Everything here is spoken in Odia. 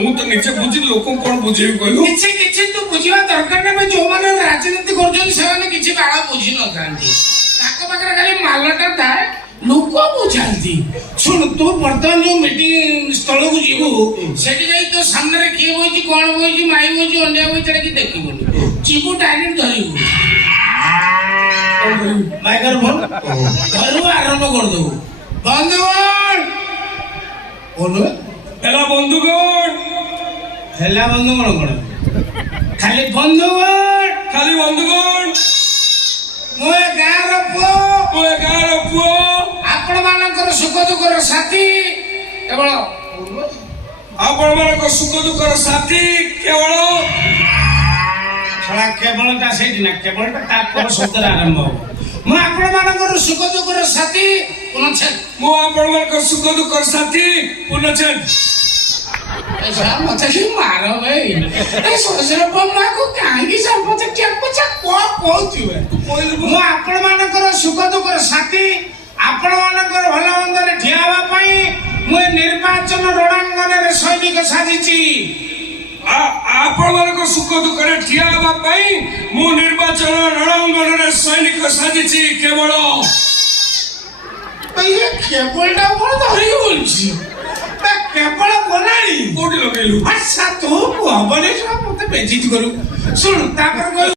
ମୁଁ ତ ନିଜେ ବୁଝିଲି ଲୋକ କଣ ବୁଝେଇବି କହିଲୁ? କିଛି ତୁ ବୁଝିବା ଦରକାର ନାହିଁ। ଯୋଉମାନେ ରାଜନୀତି କରୁଛନ୍ତି ସେମାନେ କିଛି ବାଳ ବୁଝି ନଥାନ୍ତି। ତାଙ୍କ ପାଖରେ ଖାଲି ମାଲଟା ଥାଏ, ଲୋକ ବୁଝାନ୍ତି। ଶୁଣ, ତୁ ବର୍ତ୍ତମାନ ଯୋଉ ମିଟିଂ ସ୍ଥଳକୁ ଯିବୁ, ସେଠି ଯାଇ ତୋ ସାମ୍ନାରେ କିଏ ବଇଛି, କଣ ବଇଛି, ମାଇ ବଇଛି, ଅଣ୍ଡିଆ ବଇଛି, ସେଟା କି ଦେଖିବୁନି। ଯିବୁ ଡାଇରେକ୍ଟ ଧରିବୁ, ମାଇକ୍ରୋଫୋନ ଧରିବୁ, ଆରମ୍ଭ କରିଦବୁ। ବନ୍ଧୁଗଣ ହେଲା ବନ୍ଧୁଗଣ, ହେଲା ବନ୍ଧୁଗଣ କଣ? ଖାଲି ବନ୍ଧୁଗଣ, ଖାଲି ବନ୍ଧୁଗଣ। ମୁଁ ଏ ଗାଁର ପୁଅ, ମୁଁ ଏ ଗାଁର ପୁଅ, ଆପଣ ମାନଙ୍କର ସୁଖ ଦୁଃଖର ସାଥୀ। କେବଳ ଆପଣମାନଙ୍କ ସୁଖ ଦୁଃଖର ସାଥୀ। କେବଳ କେବଳଟା ସେଇଠି ନା, କେବଳଟା ତାପରେ ଶବ୍ଦରେ ଆରମ୍ଭ ହବ। ମୁଁ ଆପଣ ମାନଙ୍କର ସୁଖ ଦୁଃଖର ସାଥୀ ପୁନଚ୍ଛେଦ। ମୁଁ ଆପଣମାନଙ୍କ ସୁଖ ଦୁଃଖର ସାଥୀ ପୁନଚ୍ଛେଦ। ମତେ କି ମାର ଭାଇ, ଶ୍ୱଶୁର ମାକୁ କାହିଁକି ସର୍ବତ କଣ କହୁଥିବେ? ମୁଁ ଆପଣ ମାନଙ୍କର ସୁଖ ଦୁଃଖର ସାଥୀ, ଆପଣ ମାନଙ୍କର ଭଲ ମନ୍ଦରେ ଠିଆ ହେବା ପାଇଁ ମୁଁ ଏ ନିର୍ବାଚନ ରଣାଙ୍ଗନରେ ସୈନିକ ସାଜିଛି। ଆପଣମାନଙ୍କ ସୁଖ ଦୁଃଖରେ ଠିଆ ହେବା ପାଇଁ ମୁଁ ନିର୍ବାଚନ ରଣାଙ୍ଗନରେ ସୈନିକ ସାଜିଛି। କେବଳ କେବଳଟା କଣ ଧରିକି ବୋଲୁଛି? କେବଳ ବୋଲାଣି କୋଉଠି ଲଗେଇଲୁ? ଆଚ୍ଛା, ତୁ ହବନି, ମତେ ବେଜିତ କରୁ। ଶୁଣୁ, ତାପରେ